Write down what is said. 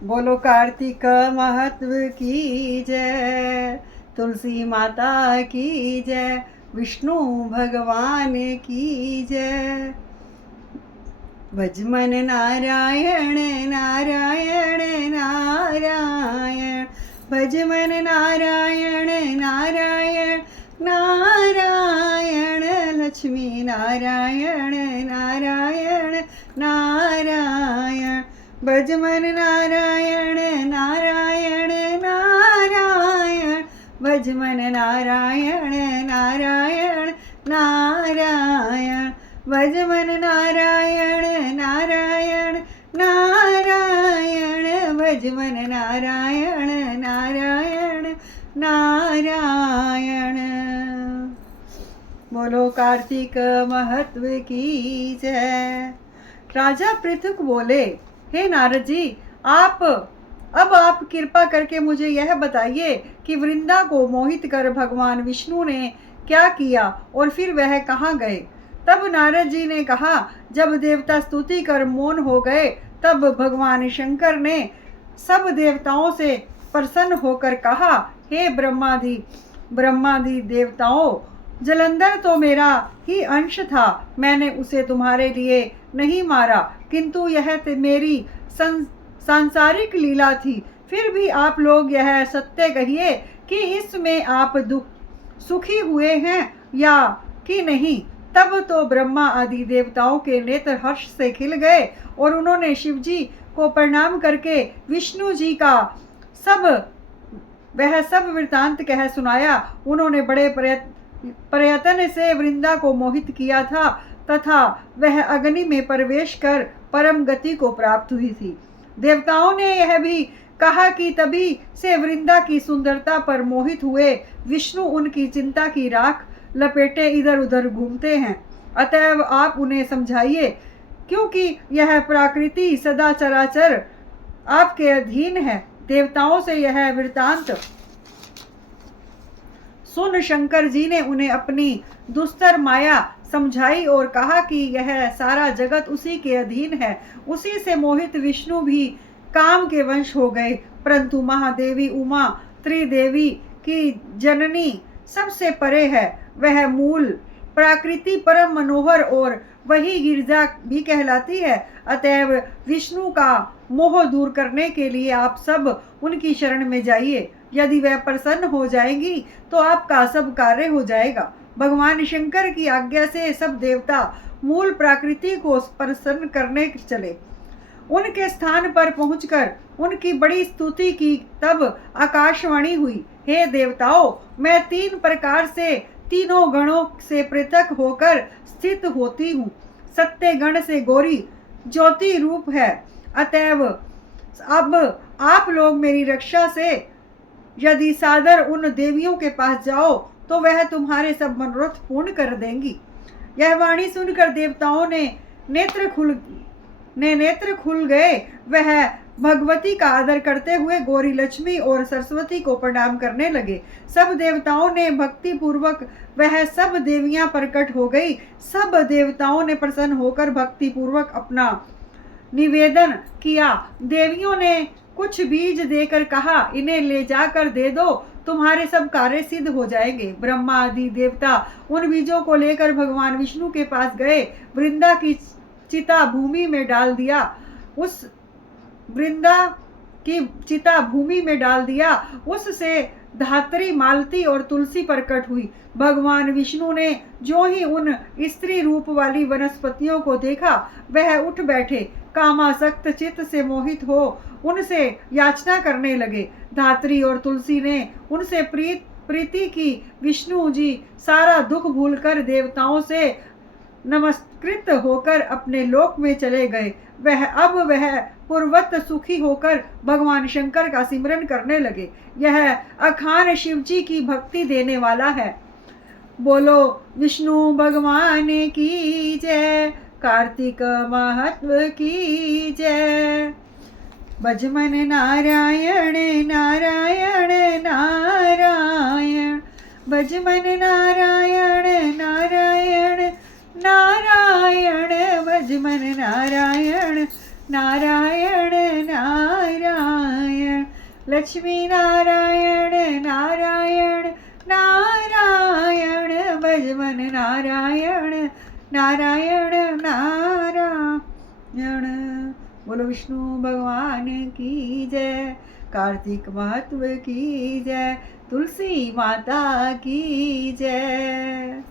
बोलो कार्तिक महत्व की जय, तुलसी माता की जय, विष्णु भगवान की जय। भजमन नारायण नारायण नारायण, भजमन नारायण नारायण नारायण, लक्ष्मी नारायण नारायण नारायण, भजमन नारायण नारायण नारायण, भजमन नारायण नारायण नारायण, भजमन नारायण नारायण नारायण, भजमन नारायण नारायण नारायण। बोलो कार्तिक महत्व की जय। राजा पृथुक बोले, हे नारद जी, अब आप कृपा करके मुझे यह बताइए कि वृंदा को मोहित कर भगवान विष्णु ने क्या किया और फिर वह कहाँ गए। तब नारद जी ने कहा, जब देवता स्तुति कर मौन हो गए तब भगवान शंकर ने सब देवताओं से प्रसन्न होकर कहा, हे ब्रह्मादि देवताओं, जलंधर तो मेरा ही अंश था, मैंने उसे तुम्हारे लिए नहीं मारा, किंतु यह मेरी सांसारिक लीला थी। फिर भी आप लोग यह सत्य कहिए कि इसमें आप सुखी हुए हैं या कि नहीं। तब तो ब्रह्मा आदि देवताओं के नेत्र हर्ष से खिल गए और उन्होंने शिव जी को प्रणाम करके विष्णु जी का वह सब वृतांत कह सुनाया। उन्होंने बड़े प्रयत्न से वृंदा को मोहित किया था तथा वह अग्नि में प्रवेश कर परम गति को प्राप्त हुई थी। देवताओं ने यह भी कहा कि तभी से वृंदा की सुंदरता पर मोहित हुए विष्णु उनकी चिंता की राख लपेटे इधर उधर घूमते हैं। अतएव आप उन्हें समझाइए, क्योंकि यह प्रकृति सदा चराचर आपके अधीन है। देवताओं से यह वृतांत सुन शंकर जी ने उन्हें अपनी दुस्तर माया समझाई और कहा कि यह सारा जगत उसी के अधीन है। उसी से मोहित विष्णु भी काम के वंश हो गए, परंतु महादेवी उमा त्रिदेवी की जननी सबसे परे है। वह मूल प्रकृति परम मनोहर और वही गिरजा भी कहलाती है। अतएव विष्णु का मोह दूर करने के लिए आप सब उनकी शरण में जाइए। यदि वह प्रसन्न हो जाएंगी तो आपका सब कार्य हो जाएगा। भगवान शंकर की आज्ञा से सब देवता मूल प्रकृति को प्रसन्न करने चले। उनके स्थान पर पहुंचकर उनकी बड़ी स्तुति की। तब आकाशवाणी हुई, हे देवताओं, मैं 3 प्रकार से तीनों गणों से पृथक होकर स्थित होती हूँ। सत्य गण से गौरी ज्योति रूप है। अतएव अब आप लोग मेरी रक्षा से यदि सादर उन देवियों के पास जाओ तो वह तुम्हारे सब मनोरथ पूर्ण कर देंगी। यह वाणी सुनकर देवताओं ने नेत्र खुल गए। वह भगवती का आदर करते हुए गौरी, लक्ष्मी और सरस्वती को प्रणाम करने लगे। सब देवताओं ने भक्ति पूर्वक वह सब देवियां प्रकट हो गई। सब देवताओं ने प्रसन्न होकर भक्ति पूर्वक अपना निवेदन किया। देवियों ने कुछ बीज देकर कहा, इन्हें ले जाकर दे दो, तुम्हारे सब कार्य सिद्ध हो जाएंगे। ब्रह्मा आदि देवता उन बीजों को लेकर भगवान विष्णु के पास गए। वृंदा की चिता भूमि में डाल दिया। उससे धात्री, मालती और तुलसी प्रकट हुई। भगवान विष्णु ने जो ही उन स्त्री रूप वाली वनस्पतियों को देखा, वह उठ बैठे। कामासक्त चित्त से मोहित हो उनसे याचना करने लगे। धात्री और तुलसी ने उनसे प्रीति की। विष्णु जी सारा दुख भूलकर देवताओं से नमस्कृत होकर अपने लोक में चले गए। वह पूर्वत सुखी होकर भगवान शंकर का सिमरन करने लगे। यह अखान शिव जी की भक्ति देने वाला है। बोलो विष्णु भगवान की जय, कार्तिक महत्व की जय। भजमन नारायण नारायण नारायण, भजमन नारायण नारायण नारायण, भजमन नारायण नारायण नारायण। लक्ष्मी नारायण नारायण नारायण भजमन नारायण नारायण नारायण। बोलो विष्णु भगवान की जय, कार्तिक महत्व की जय, तुलसी माता की जय।